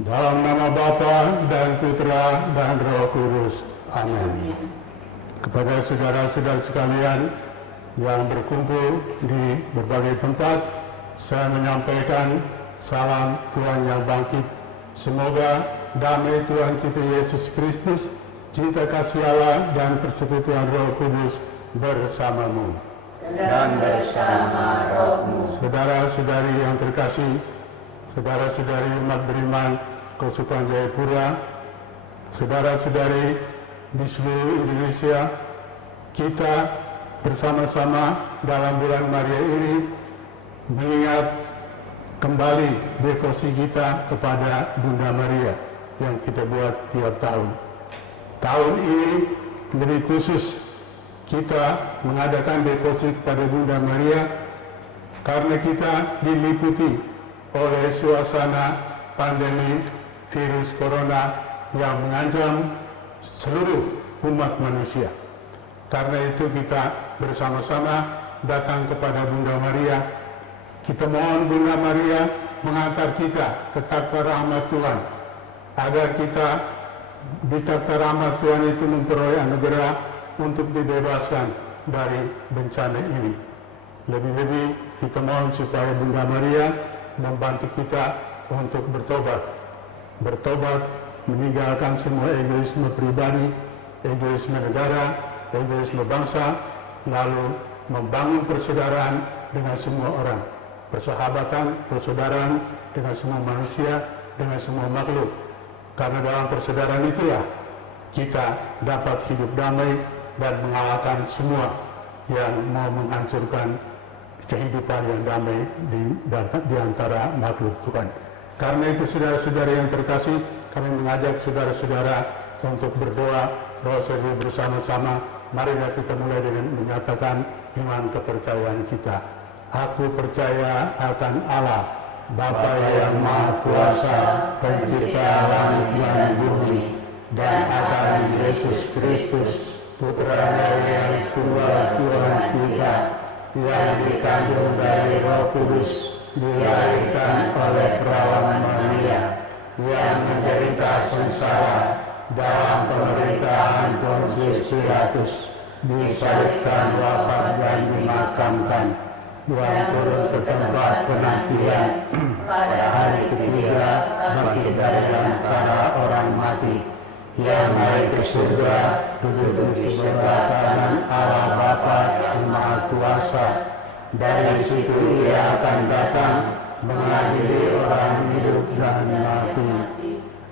Dalam nama Bapa dan Putra dan Roh Kudus. Amin. Kepada saudara-saudara sekalian yang berkumpul di berbagai tempat, saya menyampaikan salam Tuhan yang bangkit. Semoga damai Tuhan kita Yesus Kristus, cinta kasih Allah dan persekutuan Roh Kudus bersamamu. Dan bersama rohmu. Saudara-saudari yang terkasih, saudara-saudari umat beriman Kausukan Jayapura, saudara-saudari di seluruh Indonesia, kita bersama-sama dalam bulan Maria ini mengingat kembali devosi kita kepada Bunda Maria yang kita buat tiap tahun. Tahun ini lebih khusus kita mengadakan devosi kepada Bunda Maria karena kita diliputi oleh suasana pandemi virus corona yang mengancam seluruh umat manusia. Karena itu kita bersama-sama datang kepada Bunda Maria. Kita mohon Bunda Maria mengantar kita ke takhta rahmat Tuhan, agar kita di takhta rahmat Tuhan itu memperoleh anugerah untuk dibebaskan dari bencana ini. Lebih-lebih kita mohon supaya Bunda Maria membantu kita untuk bertobat, meninggalkan semua egoisme pribadi, egoisme negara, egoisme bangsa, lalu membangun persaudaraan dengan semua orang, persahabatan, persaudaraan dengan semua manusia, dengan semua makhluk. Karena dalam persaudaraan itulah kita dapat hidup damai dan mengalahkan semua yang mau menghancurkan kehidupan yang damai di antara makhluk Tuhan. Karena itu saudara-saudara yang terkasih, kami mengajak saudara-saudara untuk berdoa rosari bersama-sama. Marilah kita mulai dengan menyatakan iman kepercayaan kita. Aku percaya akan Allah, Bapa yang Maha Kuasa, Pencipta langit dan bumi, dan akan Yesus Kristus, Putra-Nya yang tunggal Tuhan kita, yang dikandung dari Roh Kudus, dilahirkan oleh perawan Maria, yang menderita sengsara dalam pemerintahan Pontius Pilatus, disalibkan, wafat dan dimakamkan, yang turun ke tempat penantian, pada hari ketiga bangkit dari antara orang mati, yang naik ke surga, duduk di sebelah kanan Allah Bapa yang Maha Kuasa. Dari situ ia akan datang mengadili orang hidup dan mati.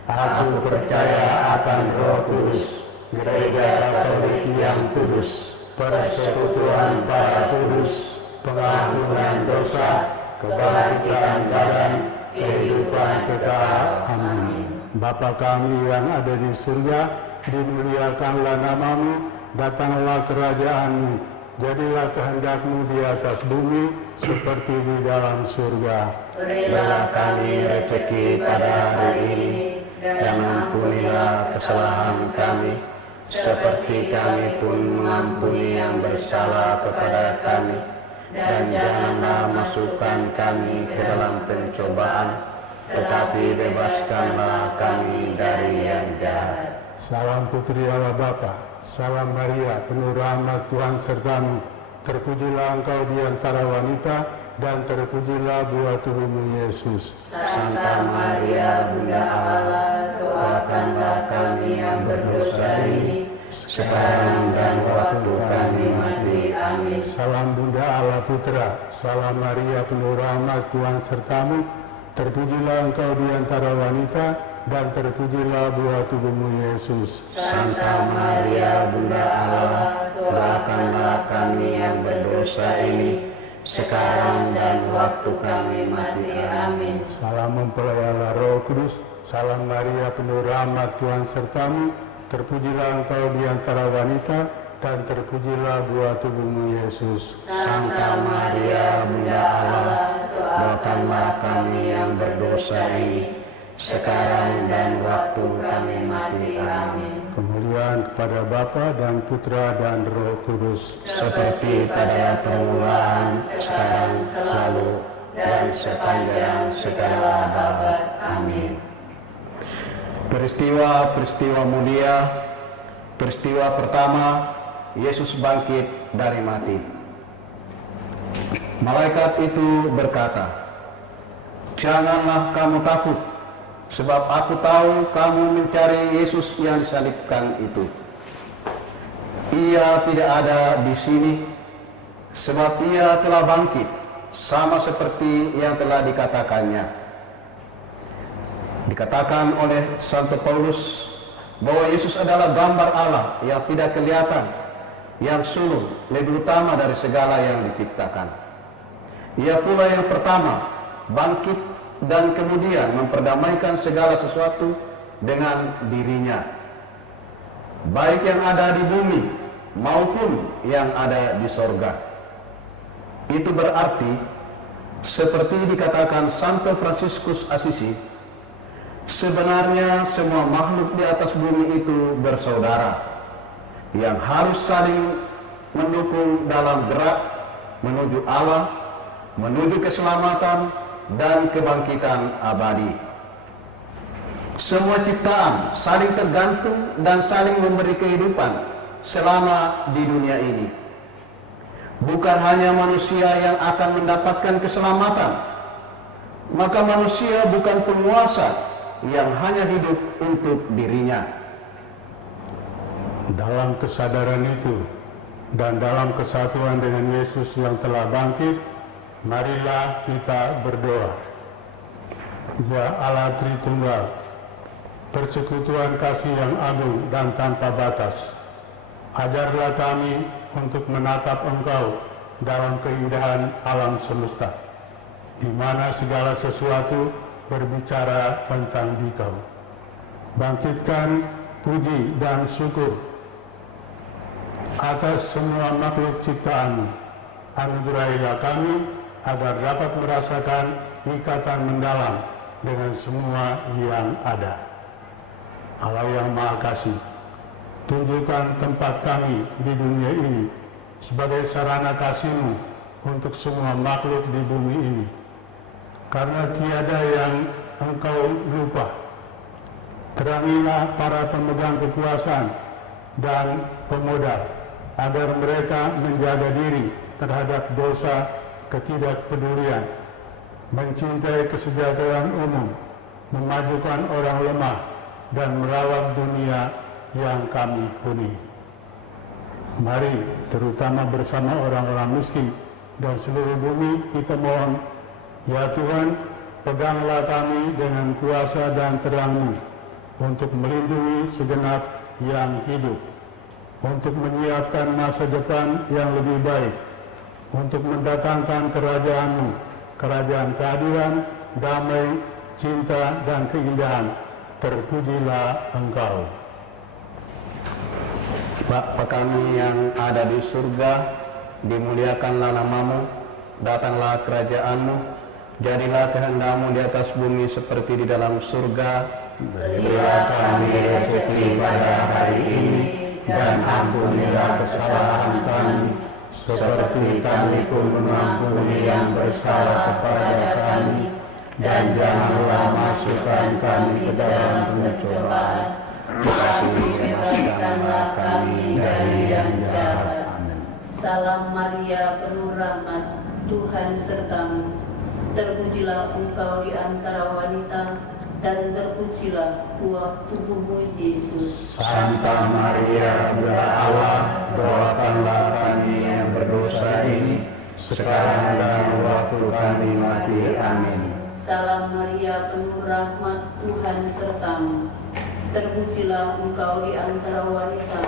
Aku percaya akan Roh Kudus, Gereja Katolik yang kudus, persekutuan para kudus, pengampunan dosa, kebangkitan badan, kehidupan kekal. Amin. Bapa kami yang ada di surga, dimuliakanlah namamu, datanglah kerajaanmu, jadilah kehendak-Mu di atas bumi seperti di dalam surga. Berilah kami rezeki pada hari ini, dan ampunilah kesalahan kami, seperti kami pun mengampuni yang bersalah kepada kami. Dan janganlah masukkan kami ke dalam pencobaan, tetapi bebaskanlah kami dari yang jahat. Salam Putri Allah Bapa, salam Maria, penuh rahmat Tuhan sertamu. Terpujilah engkau di antara wanita, dan terpujilah buah tubuhmu Yesus. Santa Maria, Bunda Allah, doakanlah kami yang berdosa ini, sekarang dan waktu kami mati. Amin. Salam Bunda Allah Putra, salam Maria, penuh rahmat Tuhan sertamu. Terpujilah engkau di antara wanita, dan terpujilah buah tubuhmu Yesus. Santa Maria, Bunda Allah, doakanlah kami yang berdosa ini, sekarang dan waktu kami mati. Amin. Salam mempelai Allah Roh Kudus, salam Maria, penuh rahmat Tuhan sertamu. Terpujilah engkau di antara wanita, dan terpujilah buah tubuhmu Yesus. Santa Maria, Bunda Allah, doakanlah kami yang berdosa ini, sekarang dan waktu kami mati. Amin. Kemuliaan kepada Bapa dan Putra dan Roh Kudus, seperti pada permulaan, sekarang, selalu, dan sepanjang segala abad. Amin. Peristiwa-peristiwa mulia. Peristiwa pertama, Yesus bangkit dari mati. Malaikat itu berkata, "Janganlah kamu takut, sebab aku tahu kamu mencari Yesus yang disalibkan itu. Ia tidak ada di sini, sebab ia telah bangkit, sama seperti yang telah dikatakannya." Dikatakan oleh Santo Paulus bahwa Yesus adalah gambar Allah yang tidak kelihatan, yang sulung, lebih utama dari segala yang diciptakan. Ia pula yang pertama bangkit dan kemudian memperdamaikan segala sesuatu dengan dirinya, baik yang ada di bumi maupun yang ada di sorga. Itu berarti, seperti dikatakan Santo Fransiskus Assisi, sebenarnya semua makhluk di atas bumi itu bersaudara, yang harus saling mendukung dalam gerak menuju Allah, menuju keselamatan dan kebangkitan abadi. Semua ciptaan saling tergantung dan saling memberi kehidupan selama di dunia ini. Bukan hanya manusia yang akan mendapatkan keselamatan, maka manusia bukan penguasa yang hanya hidup untuk dirinya. Dalam kesadaran itu dan dalam kesatuan dengan Yesus yang telah bangkit, marilah kita berdoa. Ya Allah Tritunggal, persekutuan kasih yang agung dan tanpa batas, ajarlah kami untuk menatap Engkau dalam keindahan alam semesta, di mana segala sesuatu berbicara tentang Dikau. Bangkitkan puji dan syukur atas semua makhluk ciptaan-Mu. Anugerahilah kami agar dapat merasakan ikatan mendalam dengan semua yang ada. Allah yang Maha Kasih, tunjukkan tempat kami di dunia ini sebagai sarana kasih-Mu untuk semua makhluk di bumi ini. Karena tiada yang Engkau lupa. Terangilah para pemegang kekuasaan dan pemodal, agar mereka menjaga diri terhadap dosa ketidakpedulian, mencintai kesejahteraan umum, memajukan orang lemah, dan merawat dunia yang kami huni. Mari, terutama bersama orang-orang miskin dan seluruh bumi, kita mohon, ya Tuhan, peganglah kami dengan kuasa dan terang-Mu untuk melindungi segenap yang hidup, untuk menyiapkan masa depan yang lebih baik, untuk mendatangkan kerajaan-Mu, kerajaan keadilan, damai, cinta, dan keindahan. Terpujilah Engkau. Bapa kami yang ada di surga, dimuliakanlah nama-Mu, datanglah kerajaan-Mu, jadilah kehendak-Mu di atas bumi seperti di dalam surga. Berilah kami rezeki pada hari ini, dan ampunilah kesalahan kami, seperti kami pun mengampuni yang bersalah kepada kami, dan janganlah masukkan kami ke dalam pencobaan, tetapi bebaskanlah kami dari yang jahat. Amin. Salam Maria, penuh rahmat, Tuhan sertamu. Terpujilah engkau di antara wanita, dan terpujilah buah tubuhmu, Yesus. Santa Maria, Bunda Allah, doakanlah kami yang berdosa ini, sekarang dan waktu kami mati. Amin. Salam Maria, penuh rahmat, Tuhan sertamu. Terpujilah engkau di antara wanita,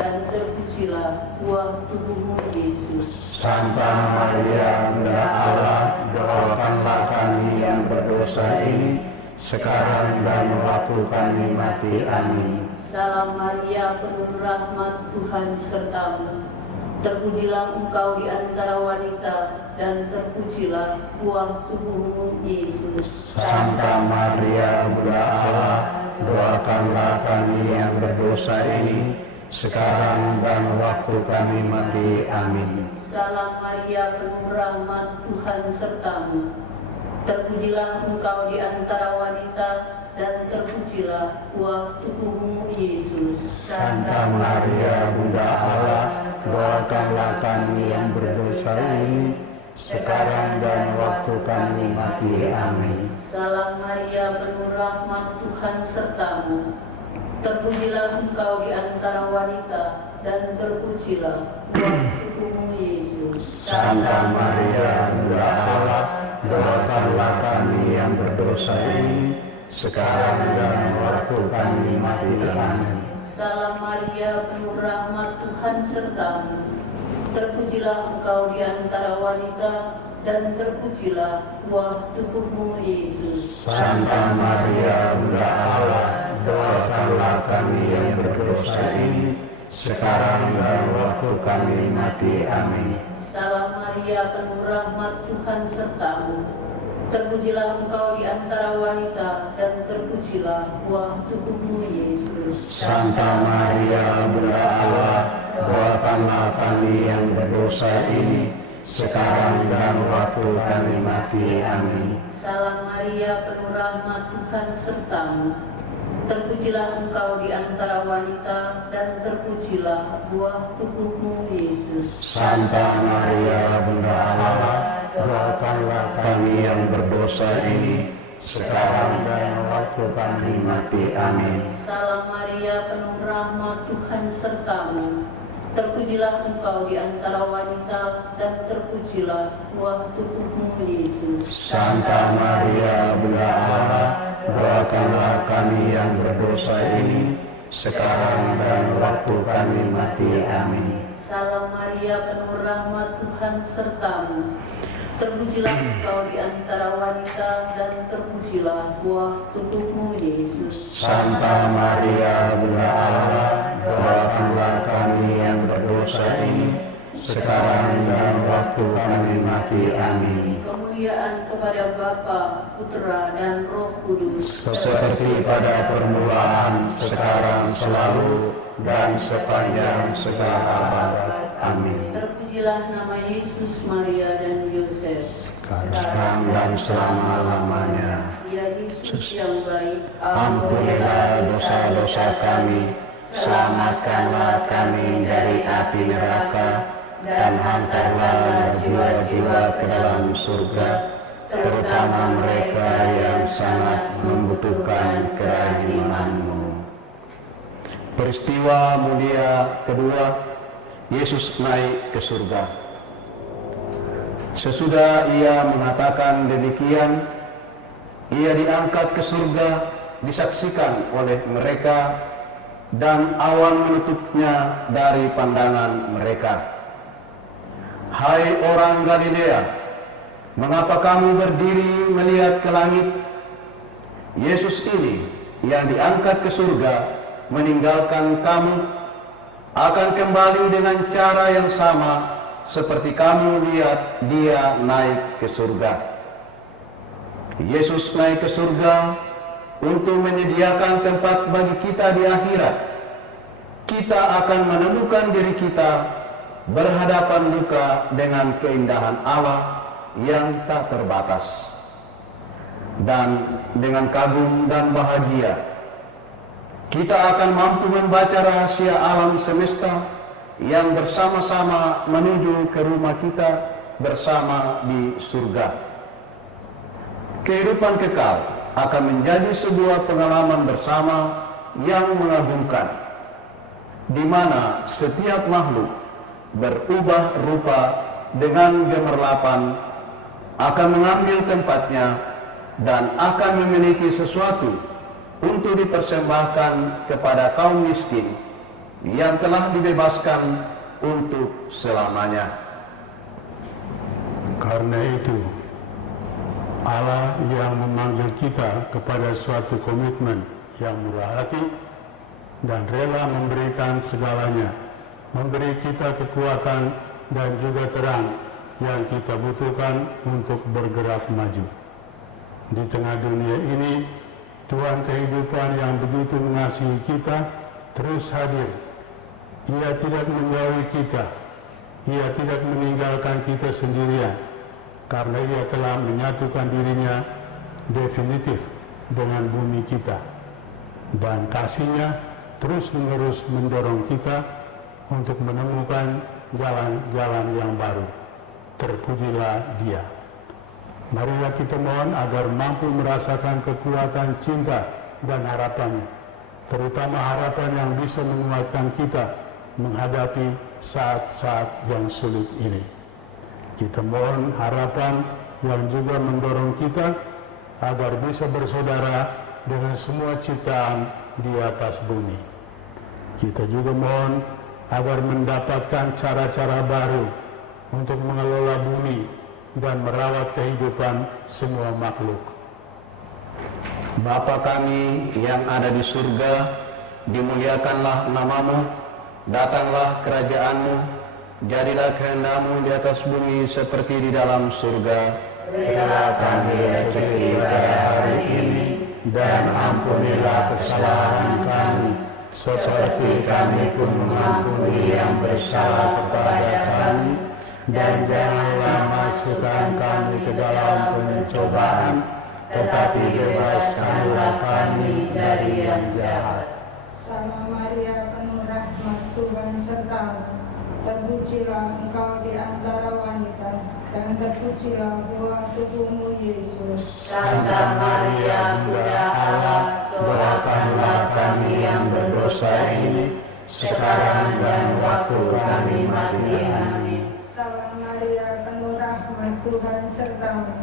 dan terpujilah buah tubuhmu, Yesus. Santa Maria, Bunda Allah, doakanlah kami yang berdosa ini, sekarang dan waktu kami mati. Amin. Salam Maria, penuh rahmat, Tuhan sertamu. Terpujilah engkau di antara wanita, dan terpujilah buah tubuhmu, Yesus. Santa Maria, Bunda Allah, doakanlah kami yang berdosa ini, sekarang dan waktu kami mati. Amin. Salam Maria, penuh rahmat, Tuhan sertamu. Terpujilah engkau di antara wanita, dan terpujilah terpujilah buah tubuhmu Yesus. Santa Maria Bunda Allah, doakanlah kami yang berdosa ini, sekarang dan waktu kami mati. Amin. Salam Maria, penuh rahmat, Tuhan sertamu. Terpujilah engkau di antara wanita, dan terpujilah buah tubuhmu Yesus. Santa Maria Bunda Allah, doakanlah kami yang berdosa ini, sekarang dan waktu kami mati. Amin. Salam Maria, penuh rahmat, Tuhan sertamu. Terpujilah engkau di antara wanita, dan terpujilah buah tubuhmu Yesus. Santa Maria Bunda Allah, doakanlah kami yang berdosa ini, sekarang dan waktu kami mati. Amin. Salam Maria, penuh rahmat, Tuhan sertamu. Terpujilah engkau di antara wanita, dan terpujilah buah tubuhmu Yesus. Santa Maria Bunda Allah, doakanlah kami yang berdosa ini, sekarang dan waktu kami mati. Amin. Salam Maria, penuh rahmat, Tuhan sertamu. Terpujilah engkau di antara wanita, dan terpujilah buah tubuhmu Yesus. Santa Maria Bunda Allah, doakanlah kami yang berdosa ini, sekarang dan waktu kami mati. Amin. Salam Maria, penuh rahmat, Tuhan sertamu. Terpujilah engkau di antara wanita, dan terpujilah buah tubuhmu Yesus. Santa Maria Bunda Allah, doakanlah kami yang berdosa ini, sekarang dan waktu kami mati. Amin. Salam Maria, penuh rahmat, Tuhan sertamu. Terpujilah engkau di antara wanita, dan terpujilah buah tubuhmu Yesus. Santa Maria Bunda Allah, doakanlah kami yang berdosa ini, sekarang dan waktu kami mati. Amin. Kemuliaan kepada Bapa, Putra, dan Roh Kudus, Seperti pada permulaan, sekarang, selalu, dan sepanjang segala abad. Amin. terpujilah nama Yesus, Maria, dan Yosef. Sekarang dan selama-lamanya. Ya Yesus yang baik, Ampunilah dosa-dosa kami, selamatkanlah kami dari api neraka, dan hantarlah jiwa-jiwa ke dalam surga, terutama mereka yang sangat membutuhkan kerahiman-Mu. Peristiwa mulia kedua, Yesus naik ke surga. Sesudah ia mengatakan demikian, ia diangkat ke surga, disaksikan oleh mereka, dan awan menutupnya dari pandangan mereka. Hai orang Galilea, mengapa kamu berdiri melihat ke langit? Yesus ini yang diangkat ke surga meninggalkan kamu, akan kembali dengan cara yang sama seperti kamu lihat dia naik ke surga. Yesus naik ke surga untuk menyediakan tempat bagi kita di akhirat. Kita akan menemukan diri kita berhadapan muka dengan keindahan Allah yang tak terbatas. Dan dengan kagum dan bahagia, kita akan mampu membaca rahasia alam semesta yang bersama-sama menuju ke rumah kita bersama di surga. Kehidupan kekal akan menjadi sebuah pengalaman bersama yang mengagumkan, di mana setiap makhluk berubah rupa dengan gemerlapan, akan mengambil tempatnya, dan akan memiliki sesuatu untuk dipersembahkan kepada kaum miskin yang telah dibebaskan untuk selamanya. Karena itu, Allah yang memanggil kita kepada suatu komitmen yang murah hati dan rela memberikan segalanya, memberi kita kekuatan dan juga terang yang kita butuhkan untuk bergerak maju. Di tengah dunia ini, Tuhan kehidupan yang begitu mengasihi kita terus hadir. Ia tidak menjauhi kita. Ia tidak meninggalkan kita sendirian, karena Ia telah menyatukan dirinya definitif dengan bumi kita. dan kasih-Nya terus-menerus mendorong kita untuk menemukan jalan-jalan yang baru. Terpujilah Dia. Marilah kita mohon agar mampu merasakan kekuatan cinta dan harapan-Nya, terutama harapan yang bisa menguatkan kita menghadapi saat-saat yang sulit ini. Kita mohon harapan yang juga mendorong kita agar bisa bersaudara dengan semua ciptaan di atas bumi. Kita juga mohon agar mendapatkan cara-cara baru untuk mengelola bumi dan merawat kehidupan semua makhluk. Bapa kami yang ada di surga, dimuliakanlah nama-Mu, datanglah kerajaan-Mu, jadilah kehendak-Mu di atas bumi seperti di dalam surga. Berilah kami rezeki pada hari ini, dan ampunilah kesalahan kami, seperti kami pun mengampuni yang bersalah kepada kami, dan janganlah masukkan kami ke dalam pencobaan, tetapi bebaskanlah kami dari yang jahat. Salam Maria, penuh rahmat, Tuhan sertamu. Terpujilah engkau di antara wanita, dan terpujilah buah tubuhmu, Yesus. Santa Maria, Bunda Allah, doakanlah kami yang berdosa ini, sekarang dan waktu kami mati. Amin. Salam Maria, penuh rahmat, Tuhan sertamu.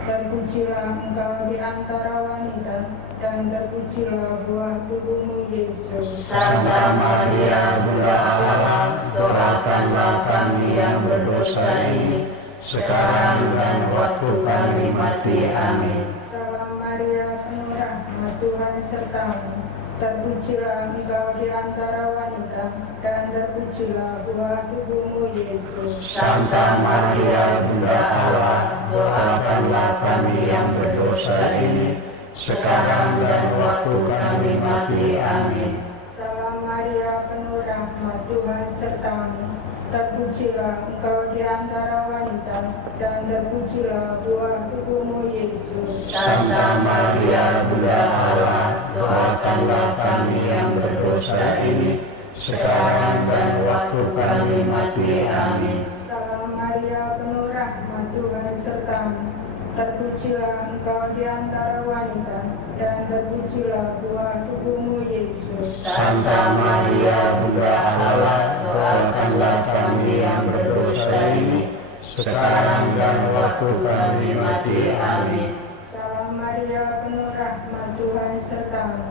Terpujilah engkau di antara wanita, dan terpujilah buah tubuhmu, Yesus. Santa Maria, Bunda Allah, doakanlah kami yang berdosa ini, sekarang dan waktu kami mati. Amin. Salam Maria, penuh rahmat, Tuhan sertamu. Terpujilah engkau di antara wanita, dan terpujilah buah tubuhmu, Yesus. Santa Maria, Bunda Allah, doakanlah kami yang berdosa ini, sekarang dan waktu kami mati. Amin. Salam Maria, penuh rahmat, Tuhan sertamu. Terpujilah engkau di antara wanita, dan terpujilah buah tubuhmu, Yesus. Santa Maria, Bunda Allah, doakanlah kami yang berdosa ini, sekarang dan waktu kami mati. Amin. Salam Maria, penuh rahmat, Tuhan sertamu. Terpujilah engkau di antara wanita, dan terpujilah buah tubuhmu, Yesus. Santa Maria, Bunda Allah, doakanlah kami yang berdosa ini, sekarang dan waktu kami mati. Amin. Salam Maria, penuh rahmat, Tuhan sertamu.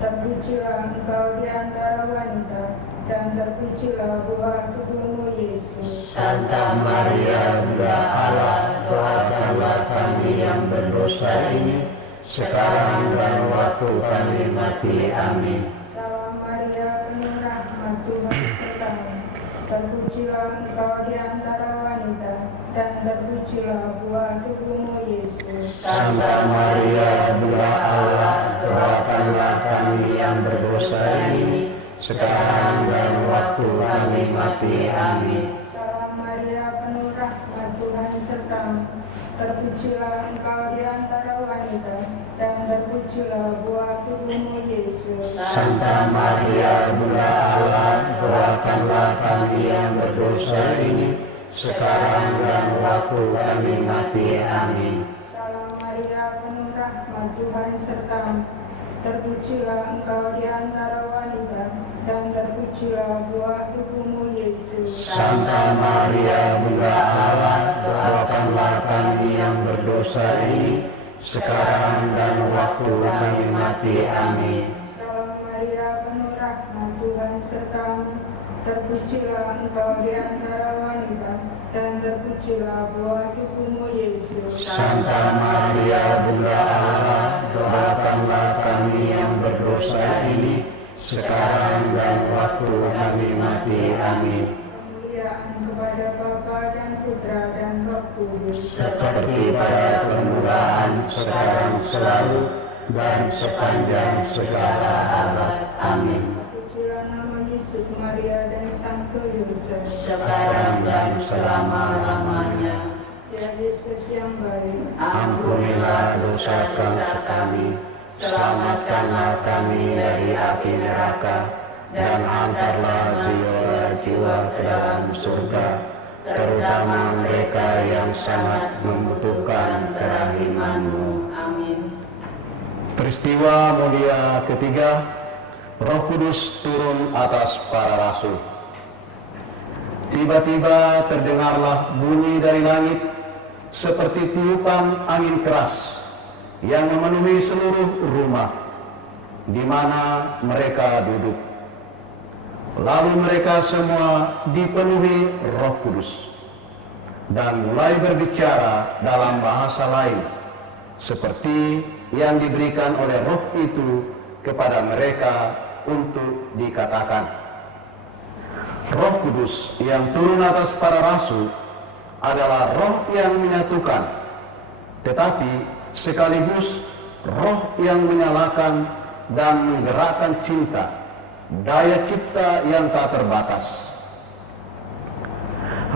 Terpujilah engkau di antara wanita, dan terpujilah buah tubuhmu, Yesus. Santa Maria, Bunda Allah, doakanlah kami yang berdosa ini, sekarang dan waktu kami mati. Amin. Salam Maria, penuh rahmat, Tuhan sertamu. Terpujilah engkau di antara wanita, dan terpujilah buah tubuhmu, Yesus. Santa Maria, Bunda Allah, doakanlah kami yang berdosa ini, sekarang dan waktu kami mati. Amin. Salam Maria, penuh rahmat, Tuhan sertamu. Terpujilah engkau di antara wanita, dan terpujilah buah tubuhmu, Yesus. Santa Maria, Bunda Allah, doakanlah kami yang berdosa ini, sekarang dan waktu kami mati. Amin. Salam Maria, penuh rahmat, Tuhan sertamu. Terpujilah engkau di antara wanita, dan terpujilah buah tubuhmu, Yesus. Santa Maria, Bunda Allah, doakanlah kami yang berdosa ini, sekarang dan waktu kami mati. Amin. Salam Maria, penuh rahmat, Tuhan sertamu. Terpujilah engkau di antara wanita, dan terpujilah buah tubuhmu, Yesus. Santa Maria, Bunda Allah, doakanlah kami yang berdosa ini, sekarang dan waktu kami mati. Amin. Kemuliaan kepada Bapa dan Putra dan Roh Kudus. Seperti pada permulaan, sekarang, selalu, dan sepanjang segala abad. Amin. Pujilah nama Yesus, Maria, dan Santo Yosef. Sekarang dan selama-lamanya. Ya Yesus yang baik, Ampunilah dosa-dosa kami, Selamatkanlah kami dari api neraka, dan antarlah jiwa-jiwa ke dalam surga, terutama mereka yang sangat membutuhkan kerahiman-Mu. Amin. Peristiwa mulia ketiga, Roh Kudus turun atas para rasul. Tiba-tiba terdengarlah bunyi dari langit seperti tiupan angin keras yang memenuhi seluruh rumah di mana mereka duduk. Lalu mereka semua dipenuhi Roh Kudus dan mulai berbicara dalam bahasa lain seperti yang diberikan oleh Roh itu kepada mereka untuk dikatakan. Roh Kudus yang turun atas para rasul adalah Roh yang menyatukan, tetapi sekaligus Roh yang menyalakan dan menggerakkan cinta, daya cipta yang tak terbatas.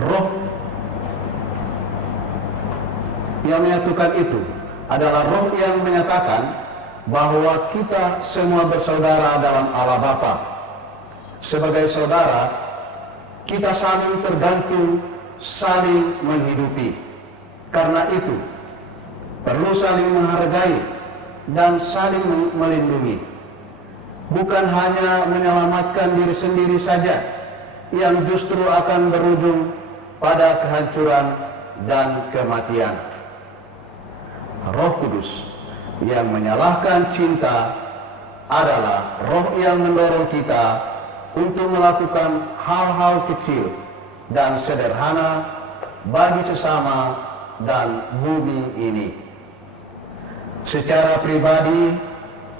Roh yang menyatukan itu adalah Roh yang menyatakan bahwa kita semua bersaudara dalam Allah Bapa. Sebagai saudara, kita saling tergantung, saling menghidupi. Karena itu, perlu saling menghargai dan saling melindungi. Bukan hanya menyelamatkan diri sendiri saja, yang justru akan berujung pada kehancuran dan kematian. Roh Kudus yang menyalahkan cinta adalah Roh yang mendorong kita untuk melakukan hal-hal kecil dan sederhana bagi sesama dan bumi ini. Secara pribadi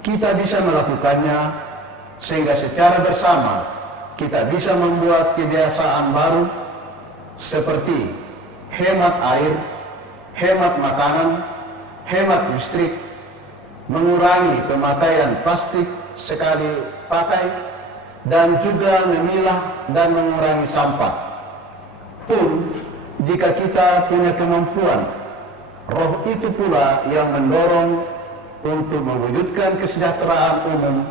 kita bisa melakukannya, sehingga secara bersama kita bisa membuat kebiasaan baru seperti hemat air, hemat makanan, hemat listrik, mengurangi pemakaian plastik sekali pakai, dan juga memilah dan mengurangi sampah. Pun jika kita punya kemampuan, Roh itu pula yang mendorong untuk mewujudkan kesejahteraan umum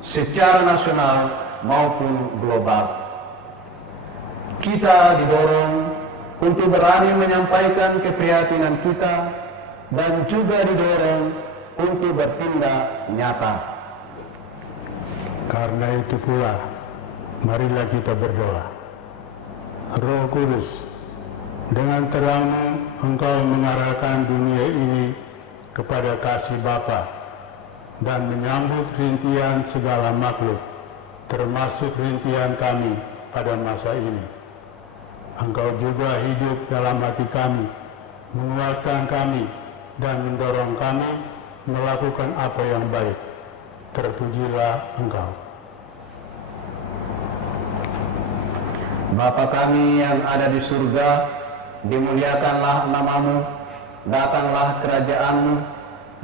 secara nasional maupun global. Kita didorong untuk berani menyampaikan keprihatinan kita dan juga didorong untuk bertindak nyata. Karena itu pula, marilah kita berdoa. Roh Kudus, dengan terang-Mu Engkau mengarahkan dunia ini kepada kasih Bapa dan menyambut rintihan segala makhluk, termasuk rintihan kami pada masa ini. Engkau juga hidup dalam hati kami, menguatkan kami, dan mendorong kami melakukan apa yang baik. Terpujilah Engkau. Bapa kami yang ada di surga, dimuliakanlah nama-Mu, datanglah kerajaan-Mu,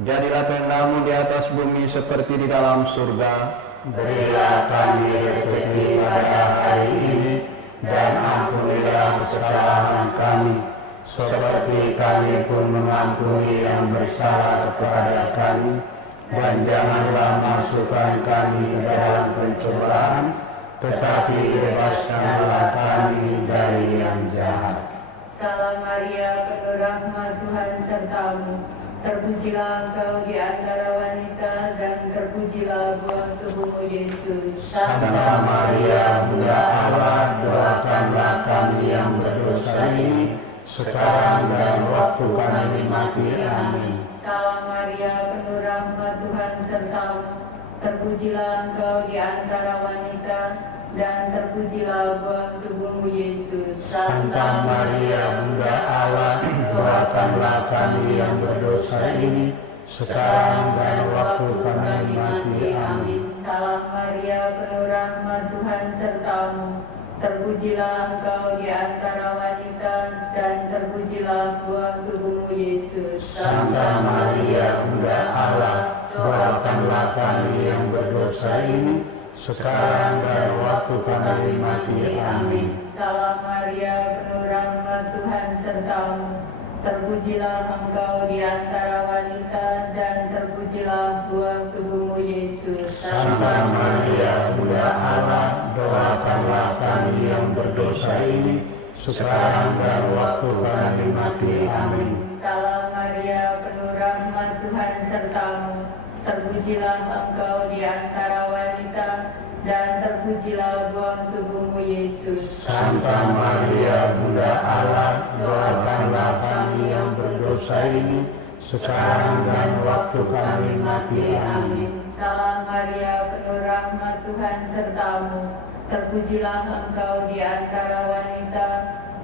jadilah kehendak-Mu di atas bumi seperti di dalam surga. Berilah kami rezeki pada hari ini, dan ampunilah kesalahan kami, seperti kami pun mengampuni yang bersalah kepada kami, dan janganlah masukkan kami ke dalam pencobaan, tetapi bebaskanlah kami dari yang jahat. Salam Maria, penuh rahmat, Tuhan serta-Mu. Terpujilah Engkau di antara wanita, dan terpujilah buah tubuh-Mu Yesus. Santa Maria, Bunda Allah, doakanlah kami yang berdosa ini, sekarang dan waktu kami mati. Amin. Salam Maria, penuh rahmat, Tuhan serta-Mu. Terpujilah Engkau di antara wanita, dan terpujilah buah tubuh-Mu Yesus. Santa Maria, Bunda Allah, doakanlah kami yang berdosa ini, sekarang dan waktu kami mati. Amin. Salam Maria, penuh rahmat, Tuhan serta-Mu. Terpujilah Engkau di antara wanita, dan terpujilah buah tubuh-Mu Yesus. Santa Maria, Bunda Allah, doakanlah kami yang berdosa ini, sekarang dan waktu kami mati. Amin. Salam Maria, penuh rahmat, Tuhan serta-Mu. Terpujilah Engkau di antara wanita, dan terpujilah buah tubuhmu Yesus. Santa Maria, Bunda Allah, doakanlah kami yang berdosa ini, sekarang dan waktu kami mati. Amin. Salam Maria, penuh rahmat, Tuhan sertamu. Terpujilah Engkau di antara wanita, dan terpujilah buah tubuhmu Yesus. Santa Maria, Bunda Allah, doakanlah kami yang berdosa ini, sekarang dan waktu kami mati. Amin. Salam Maria, penuh rahmat, Tuhan sertamu. Terpujilah Engkau di antara wanita,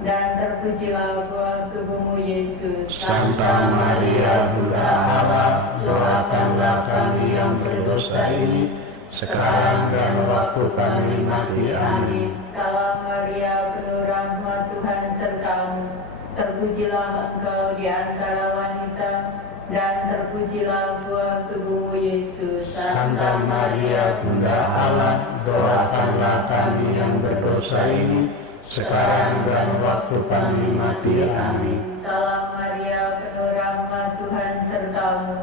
dan terpujilah buah tubuhmu Yesus. Santa Maria, Bunda Allah, doakanlah kami yang berdosa ini, sekarang dan waktu kami mati. Amin. Salam Maria, penuh rahmat, Tuhan sertamu. Terpujilah Engkau di antara wanita, dan terpujilah buah tubuhmu Yesus. Santa Maria, Bunda Allah, doakanlah kami yang berdosa ini, sekarang dan waktu kami mati. Amin. Salam Maria, penuh rahmat, Tuhan sertamu.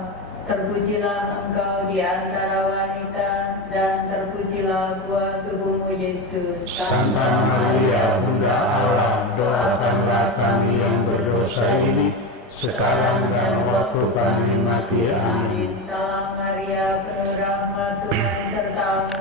Terpujilah Engkau di antara wanita, dan terpujilah buah tubuhmu Yesus. Santa Maria, Bunda Allah, doakanlah kami yang berdosa ini, sekarang dan waktu kami mati. Amin. Salam Maria, penuh rahmat, Tuhan sertamu.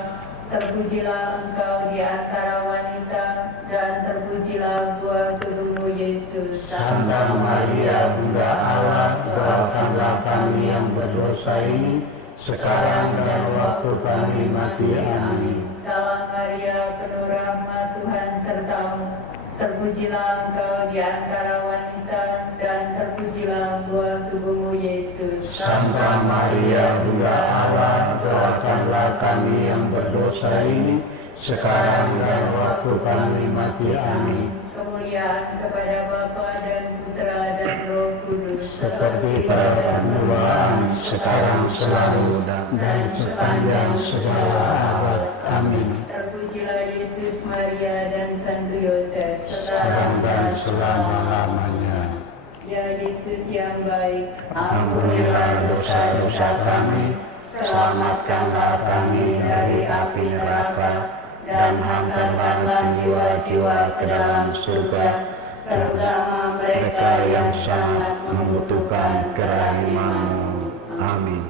Terpujilah Engkau di antara wanita, dan terpujilah buah tubuhmu Yesus. Santa Maria, Bunda Allah, doakanlah kami yang berdosa ini, sekarang dan waktu kami mati. Amin. Salam Maria, penuh rahmat, Tuhan sertamu. Terpujilah Engkau di antara wanita, dan terpujilah buah tubuhmu Yesus. Santa Maria, Bunda Allah, doakanlah kami yang berdosa ini, sekarang dan waktu kami mati. Amin. Kemuliaan kepada Bapa dan Putra dan Roh Kudus, Seperti pada permulaan, sekarang, selalu, dan sepanjang segala abad. Amin. Terpujilah Yesus, Maria, dan Santo Yosef, Sekarang dan selama-lamanya. Ya Yesus yang baik, Ampunilah dosa-dosa kami, selamatkanlah kami dari api neraka, dan hantarkanlah jiwa-jiwa ke dalam surga, terutama mereka yang sangat membutuhkan kerahiman-Mu. Amin.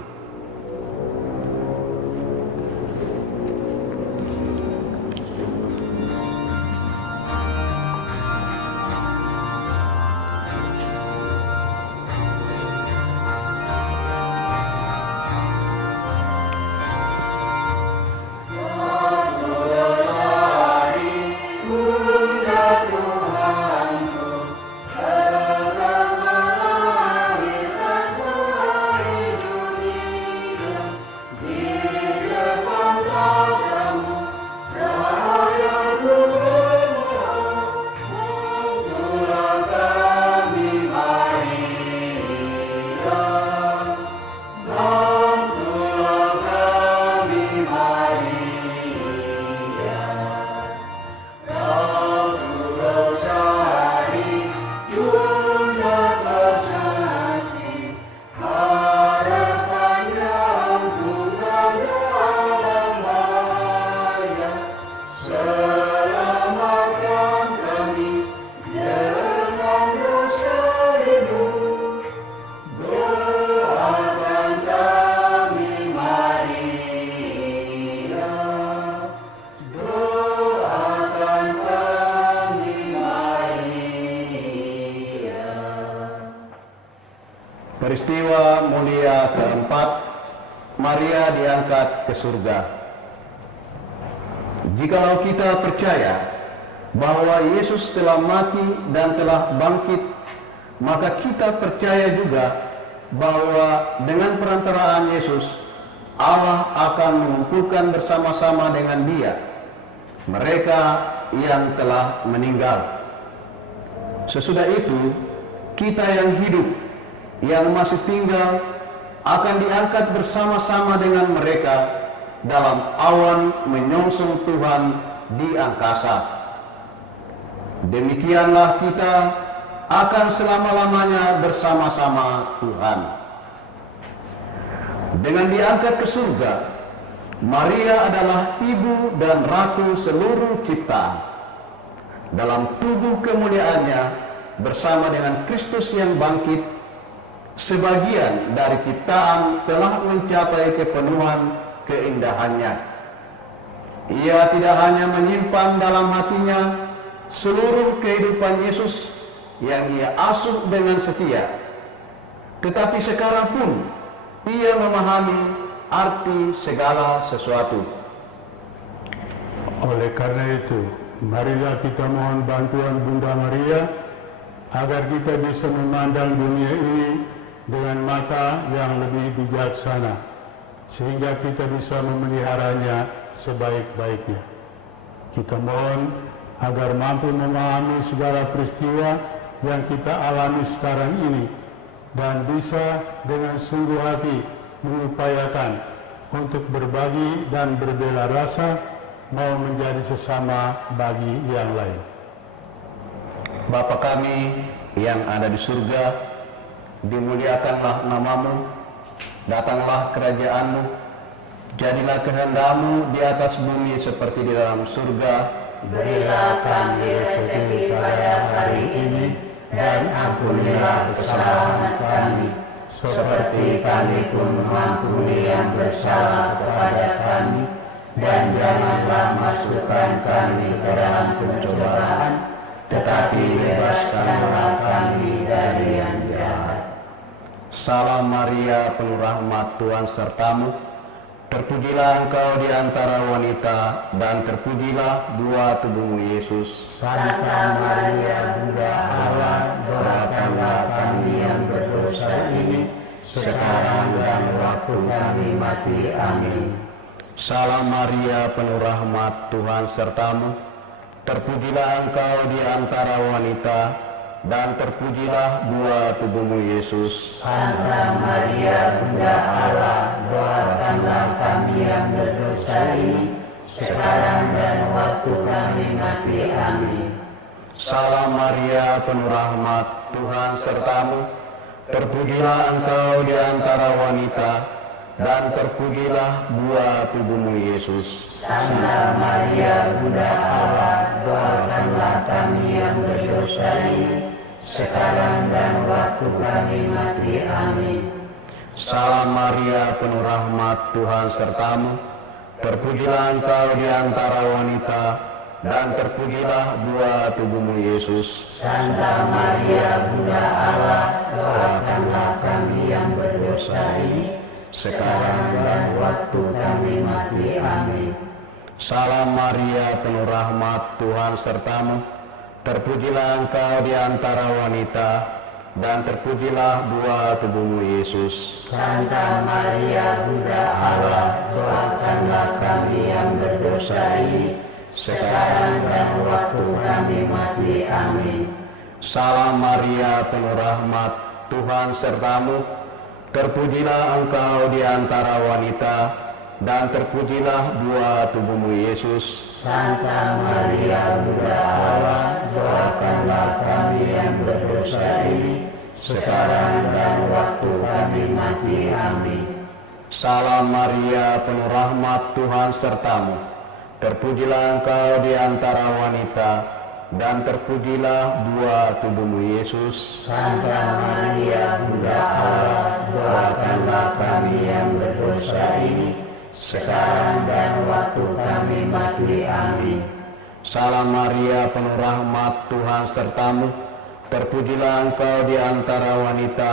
Peristiwa mulia keempat, Maria diangkat ke surga. Jikalau kita percaya bahwa Yesus telah mati dan telah bangkit, maka kita percaya juga bahwa dengan perantaraan Yesus, Allah akan mengumpulkan bersama-sama dengan Dia mereka yang telah meninggal. Sesudah itu, kita yang hidup, yang masih tinggal, akan diangkat bersama-sama dengan mereka dalam awan menyongsong Tuhan di angkasa. Demikianlah kita akan selama-lamanya bersama-sama Tuhan. Dengan diangkat ke surga, Maria adalah ibu dan ratu seluruh ciptaan. Dalam tubuh kemuliaannya bersama dengan Kristus yang bangkit, sebagian dari ciptaan telah mencapai kepenuhan keindahannya. Ia tidak hanya menyimpan dalam hatinya seluruh kehidupan Yesus yang ia asuh dengan setia, tetapi sekarang pun ia memahami arti segala sesuatu. Oleh karena itu, marilah kita mohon bantuan Bunda Maria agar kita bisa memandang dunia ini dengan mata yang lebih bijaksana, sehingga kita bisa memeliharanya sebaik-baiknya. Kita mohon agar mampu memahami segala peristiwa yang kita alami sekarang ini dan bisa dengan sungguh hati mengupayakan untuk berbagi dan berbela rasa mau menjadi sesama bagi yang lain. Bapa kami yang ada di surga, dimuliakanlah namamu, datanglah kerajaanmu, jadilah kehendak-Mu di atas bumi seperti di dalam surga. Berilah kami rezeki pada hari ini, dan ampunilah kesalahan kami, seperti kami pun mengampuni yang bersalah kepada kami, dan janganlah masukkan kami ke dalam pencobaan, tetapi bebaskanlah kami dari yang jahat. Salam Maria, penuh rahmat, Tuhan sertamu. Terpujilah engkau di antara wanita, dan terpujilah buah tubuhmu Yesus. Santa Maria, Bunda Allah, doakanlah kami yang berdosa ini, sekarang dan waktu kami mati. Amin. Salam Maria, penuh rahmat, Tuhan sertamu. Terpujilah engkau di antara wanita, dan terpujilah buah tubuhmu Yesus. Santa Maria, Bunda Allah, doakanlah kami yang berdosa ini, sekarang dan waktu kami mati. Amin. Salam Maria, penuh rahmat, Tuhan sertamu. Terpujilah engkau di antara wanita, dan terpujilah buah tubuhmu Yesus. Santa Maria, Bunda Allah, doakanlah kami yang berdosa ini, sekarang dan waktu kami mati. Amin. Salam Maria, penuh rahmat, Tuhan sertamu. Terpujilah engkau di antara wanita, dan terpujilah buah tubuhmu Yesus. Santa Maria, Bunda Allah, doakanlah kami yang berdosa ini, sekarang dan waktu kami mati. Amin. Salam Maria, penuh rahmat, Tuhan sertamu. Terpujilah engkau di antara wanita, dan terpujilah buah tubuhmu Yesus. Santa Maria, Bunda Allah, doakanlah kami yang berdosa ini, sekarang dan waktu kami mati. Amin. Salam Maria, penuh rahmat, Tuhan sertamu. Terpujilah engkau di antara wanita, dan terpujilah buah tubuhmu Yesus. Santa Maria, Bunda Allah, doakanlah kami yang berdosa ini, sekarang dan waktu kami mati. Amin. Salam Maria, penuh rahmat, Tuhan sertamu. Terpujilah engkau di antara wanita, dan terpujilah buah tubuhmu Yesus. Santa Maria, Bunda Allah, doakanlah kami yang berdosa ini, sekarang dan waktu kami mati. Amin. Salam Maria, penuh rahmat, Tuhan sertamu. Terpujilah engkau di antara wanita,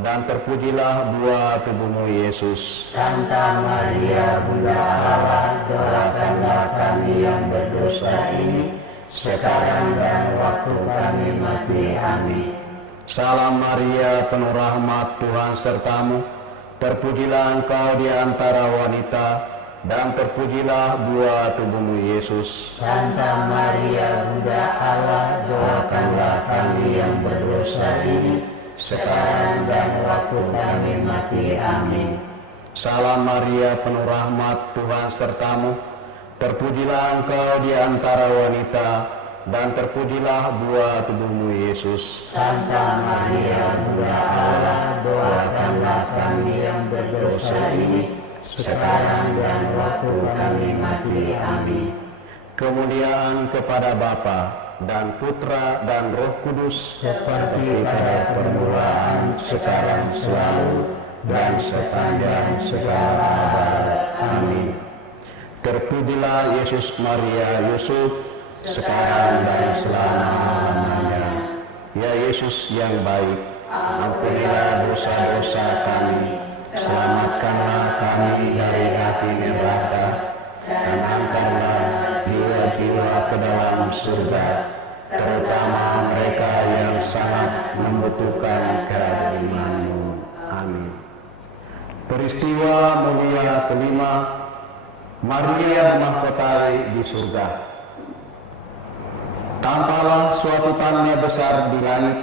dan terpujilah buah tubuhmu Yesus. Santa Maria, Bunda Allah, doakanlah kami yang berdosa ini, sekarang dan waktu kami mati. Amin. Salam Maria, penuh rahmat, Tuhan sertamu. Terpujilah engkau di antara wanita, dan terpujilah buah tubuhmu Yesus. Santa Maria, Bunda Allah, doakanlah kami yang berdosa ini, sekarang dan waktu kami mati. Amin. Salam Maria, penuh rahmat, Tuhan sertamu. Terpujilah engkau di antara wanita, dan terpujilah buah tubuhmu Yesus. Santa Maria Bunda Allah, doakanlah kami yang berdosa ini, sekarang dan waktu kami mati. Amin. Kemuliaan kepada Bapa dan Putra dan Roh Kudus, seperti pada permulaan, sekarang, selalu, dan sepanjang segala abad. Amin. terpujilah Yesus Maria Yusuf, sekarang dan selama-lamanya. Ya Yesus yang baik, ampunilah dosa-dosa kami, selamatkanlah kami dari api neraka, dan angkatlah jiwa-jiwa ke dalam surga, terutama mereka yang sangat membutuhkan kiriman-Mu. Amin. Peristiwa mulia kelima, Maria memahkotai di surga. Tampaklah suatu tanda besar di langit.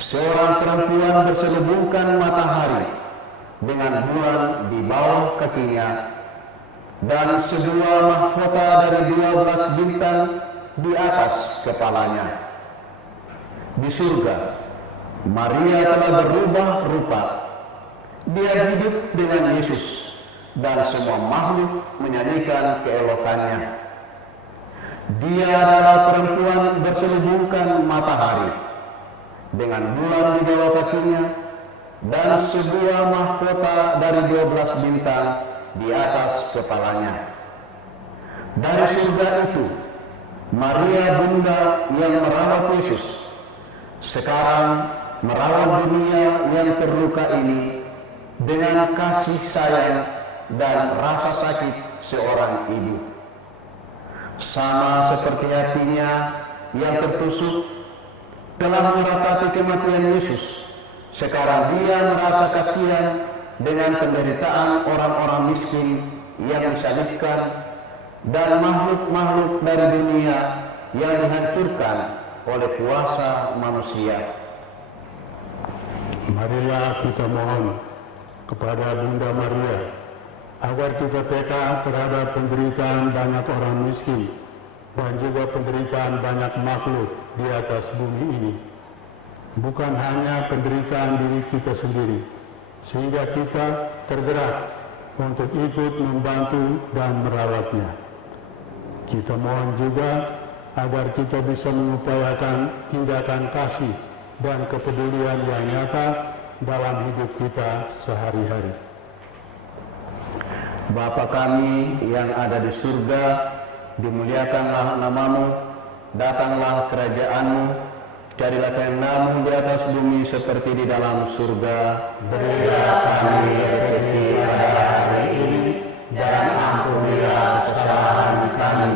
Seorang perempuan berselubungkan matahari dengan bulan di bawah kakinya, dan sebuah mahkota dari 12 bintang di atas kepalanya. Di surga, Maria telah berubah rupa. Dia hidup dengan Yesus, dan semua makhluk menyanyikan keelokannya. Dia adalah perempuan berselubungkan matahari dengan bulan di bawah kakinya, dan sebuah mahkota dari 12 bintang di atas kepalanya. Dari surga itu, Maria Bunda yang merawat Yesus, sekarang merawat dunia yang terluka ini dengan kasih sayang dan rasa sakit seorang ibu. Sama seperti hatinya yang tertusuk telah meratapi kematian Yesus, sekarang dia merasa kasihan dengan penderitaan orang-orang miskin yang disalibkan dan makhluk-makhluk dari dunia yang dihancurkan oleh kuasa manusia. Marilah kita mohon kepada Bunda Maria agar kita peka terhadap penderitaan banyak orang miskin dan juga penderitaan banyak makhluk di atas bumi ini. Bukan hanya penderitaan diri kita sendiri, sehingga kita tergerak untuk ikut membantu dan merawatnya. Kita mohon juga agar kita bisa mengupayakan tindakan kasih dan kepedulian yang nyata dalam hidup kita sehari-hari. Bapa kami yang ada di surga, dimuliakanlah nama-Mu, datanglah kerajaan-Mu, jadilah kehendak-Mu di atas bumi seperti di dalam surga. Berilah kami rezeki pada hari ini, dan ampunilah kesalahan kami,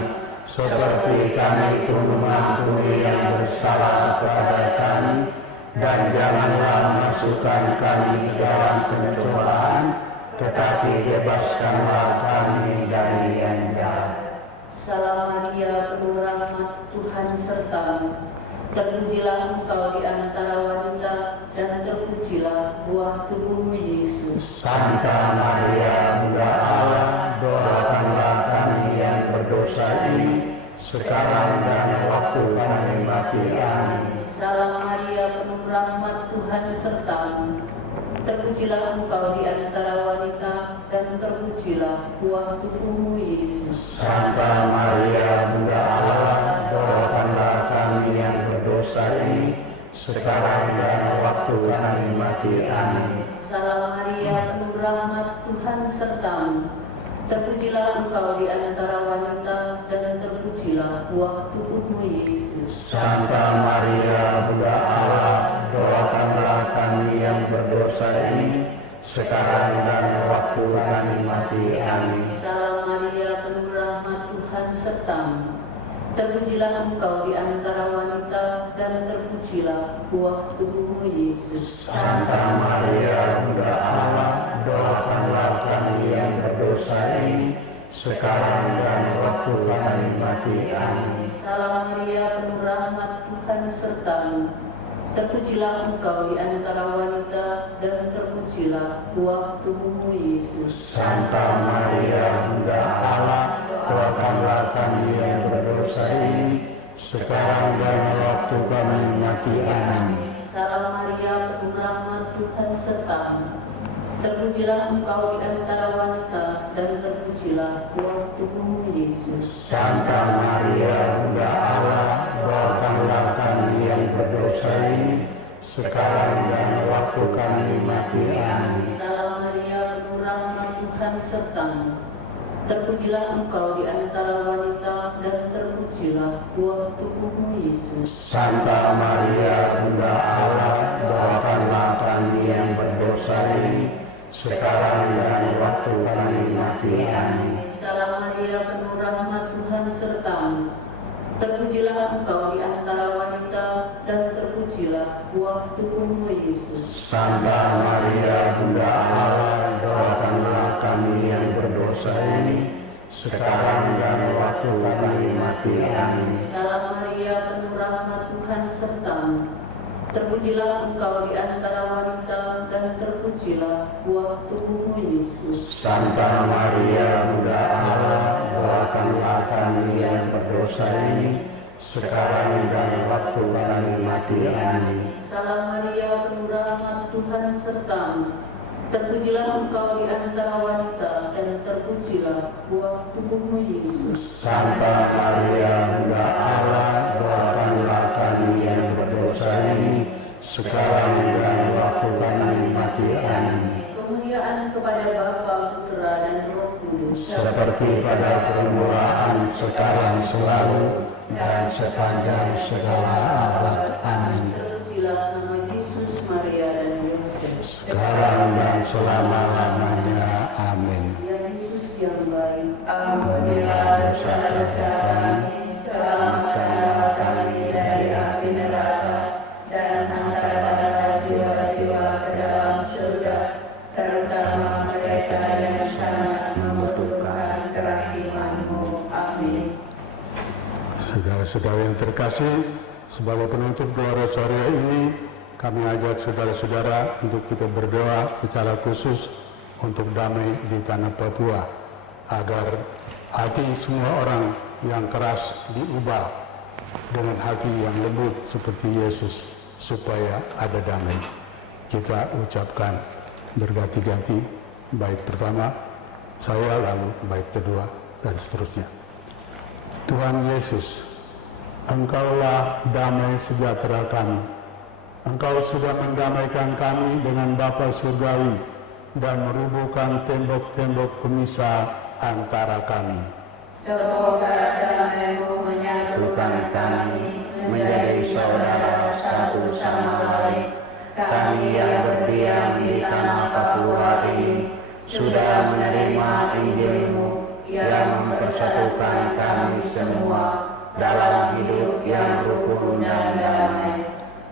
seperti kami pun mengampuni yang bersalah kepada kami, dan janganlah masukkan kami ke dalam pencobaan, tetapi bebaskanlah kami dari yang jahat. Salam Maria, penuh rahmat, Tuhan sertamu. Terpujilah engkau di antara wanita, dan terpujilah buah tubuhmu Yesus. Santa Maria, Bunda Allah, doakanlah kami yang berdosa ini, sekarang dan waktu kami mati. Amin. Salam Maria, penuh rahmat, Tuhan sertamu. Terpujilah engkau di antara wanita, dan terpujilah buah tubuhmu Yesus. Santa Maria, Bunda Allah, doakanlah kami yang berdosa ini, sekarang dan waktu kami mati. Amin. Salam Maria, penuh rahmat, Tuhan sertamu. Terpujilah engkau di antara wanita, dan terpujilah buah tubuhmu Yesus. Santa Maria, Bunda Allah, doakanlah kami yang berdosa ini, sekarang dan waktu kami mati. Amin. Salam Maria, penuh rahmat, Tuhan sertamu. Terpujilah engkau di antara wanita, dan terpujilah buah tubuhmu Yesus. Santa Maria, Bunda Allah, doakanlah kami yang berdosa ini, sekarang dan waktu kami mati. Amin. Salam Maria, penuh rahmat, Tuhan sertamu. Terpujilah engkau di antara wanita, dan terpujilah buah tubuhmu Yesus. Santa Maria, Bunda Allah, doakanlah kami yang berdosa ini, sekarang dan waktu kami mati. Amin. Salam Maria, penuh rahmat, Tuhan sertamu. Terpujilah engkau di antara wanita, dan terpujilah buah tubuhmu, Yesus. Santa Maria, Bunda Allah, doakanlah kami yang berdosa ini, sekarang dan waktu kami mati. Amin. Salam Maria, penuh rahmat, Tuhan sertamu. Terpujilah engkau di antara wanita, dan terpujilah buah tubuhmu, Yesus. Santa Maria, Bunda Allah, doakanlah kami yang berdosa ini, sekarang dan waktu kami mati. Amin. Salam Maria, penuh rahmat, Tuhan sertamu. Terpujilah engkau di antara wanita, dan terpujilah buah tubuhmu, Yesus. Santa Maria, Bunda Allah, doakanlah kami yang berdosa ini, sekarang dan waktu kami mati. Amin. Salam Maria, penuh rahmat, Tuhan sertamu. Terpujilah engkau di antara wanita, dan terpujilah buah tubuhmu, Yesus. Santa Maria, Bunda Allah, doakanlah kami yang berdosa ini, sekarang dan waktu kami mati. Amin. Salam Maria, penuh rahmat, Tuhan sertamu. Terpujilah engkau di antara wanita, dan terpujilah buah tubuhmu, Yesus. Santa Maria, Bunda Allah, doakanlah kami yang berdosa ini, sekarang dan waktu kami mati. Amin. Kemuliaan kepada Bapa, Putra, dan Roh Kudus. Seperti pada permulaan, sekarang, selalu, dan sepanjang segala abad. Amin. Terpujilah nama Yesus, Maria, dan Yosef. Sekarang dan selama-lamanya. Amin. Ya Yesus yang baik, ampunilah dosa-dosa kami, selamatkanlah kami dari api neraka, dan hantarkanlah jiwa-jiwa ke dalam surga, terutama mereka yang sangat membutuhkan kerahiman-Mu. Amin. Saudara-saudara yang terkasih, sebagai penutup doa rosario ini, kami ajak saudara-saudara untuk kita berdoa secara khusus untuk damai di tanah Papua, agar hati semua orang yang keras diubah dengan hati yang lembut seperti Yesus, supaya ada damai. Kita ucapkan berganti-ganti, bait pertama saya, lalu bait kedua, dan seterusnya. Tuhan Yesus, Engkaulah damai sejahtera kami. Engkau sudah mendamaikan kami dengan Bapa Surgawi dan merubuhkan tembok-tembok pemisah antara kami. Semoga damai-Mu menyatukan kami menjadi saudara satu sama lain. Kami yang berdiam di tanah Papua ini sudah menerima Injil-Mu yang mempersatukan kami semua dalam hidup yang rukun dan damai.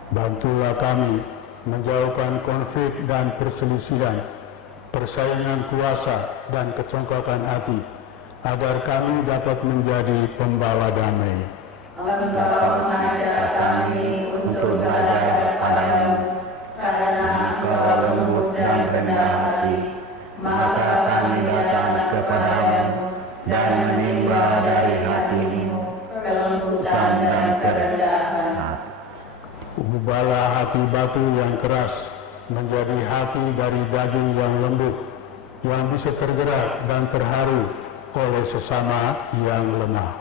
Bantulah kami menjauhkan konflik dan perselisihan, persaingan kuasa dan kecongkakan hati, agar kami dapat menjadi pembawa damai. Engkau mengajak kami untuk belajar padamu, karena Engkau lembut dan rendah hati, maka kami datang kepadamu dan menimba dari hati-Mu kelembutan dan kerendahan. Ubahlah hati batu yang keras menjadi hati dari daging yang lembut, yang bisa tergerak dan terharu oleh sesama yang lemah.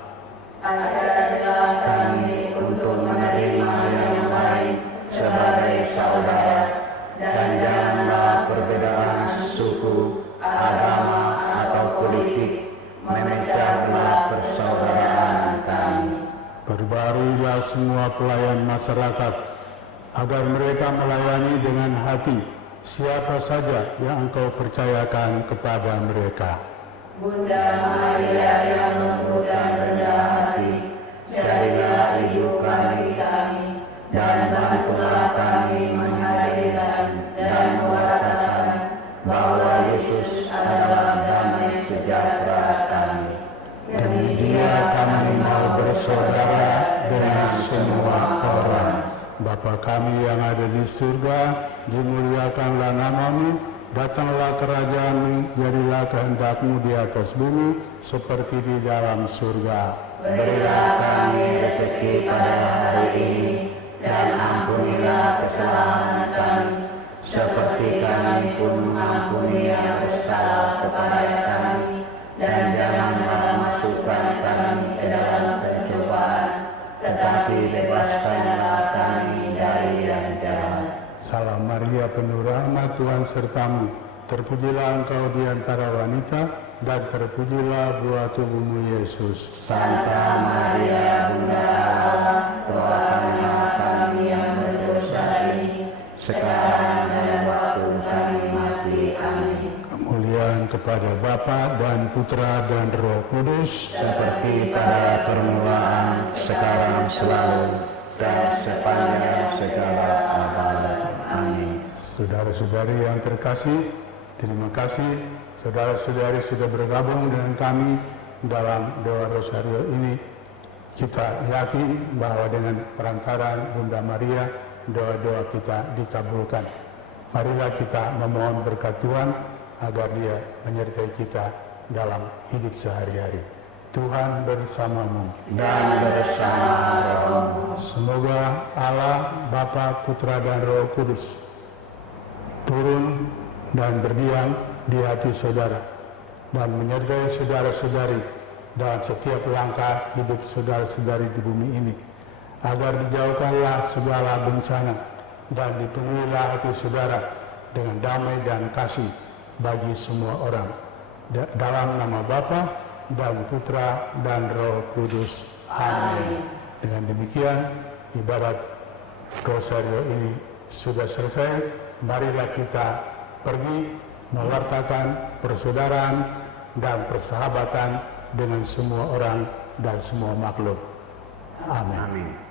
Ajarlah kami untuk menerima yang lain sebagai saudara, dan janganlah perbedaan suku, agama, atau politik memecah belah persaudaraan kami. Perbaruilah semua pelayan masyarakat, agar mereka melayani dengan hati siapa saja yang Engkau percayakan kepada mereka. Bunda Maria yang lembut dan rendah hati, jadilah ibu bagi kami, dan bantulah kami menghadirkan dan mengatakan bahwa Yesus adalah damai sejahtera kami. Demi Dia kami mau bersaudara dengan semua orang. Bapa kami yang ada di surga, dimuliakanlah nama-Mu, datanglah kerajaan-Mu, jadilah kehendak-Mu di atas bumi seperti di dalam surga. berilah kami rezeki pada hari ini, dan ampunilah kesalahan kami, seperti kami pun mengampuni yang bersalah kepada kami, dan janganlah masukkan kami ke dalam pencobaan, tetapi bebaskanlah kami dari yang jahat. Salam Maria, penuh rahmat, Tuhan sertamu. Terpujilah engkau di antara wanita, dan terpujilah buah tubuhmu Yesus. Santa Maria, Bunda Allah, doakanlah kami yang berdosa ini, sekarang dan waktu kami mati. Amin. Kemuliaan kepada Bapa dan Putra dan Roh Kudus, Seperti pada permulaan, sekarang, selalu, dan sepanjang segala abad. Amin. saudara-saudari yang terkasih, terima kasih saudara-saudari sudah bergabung dengan kami dalam doa Rosario ini. Kita yakin bahwa dengan perantaraan Bunda Maria, doa-doa kita dikabulkan. Marilah kita memohon berkat Tuhan agar Dia menyertai kita dalam hidup sehari-hari. Tuhan bersamamu Dan bersama rohmu. Semoga Allah, Bapa, Putra, dan Roh Kudus turun dan berdiam di hati saudara dan menyertai saudara-saudari dalam setiap langkah hidup saudara-saudari di bumi ini, agar dijauhkanlah segala bencana dan dipenuhilah hati saudara dengan damai dan kasih bagi semua orang. Dalam nama Bapa dan Putra dan Roh Kudus. Amin. Dengan demikian ibadat Rosario ini sudah selesai. Marilah kita pergi mewartakan persaudaraan dan persahabatan dengan semua orang dan semua makhluk. Amin. Amin. Amin.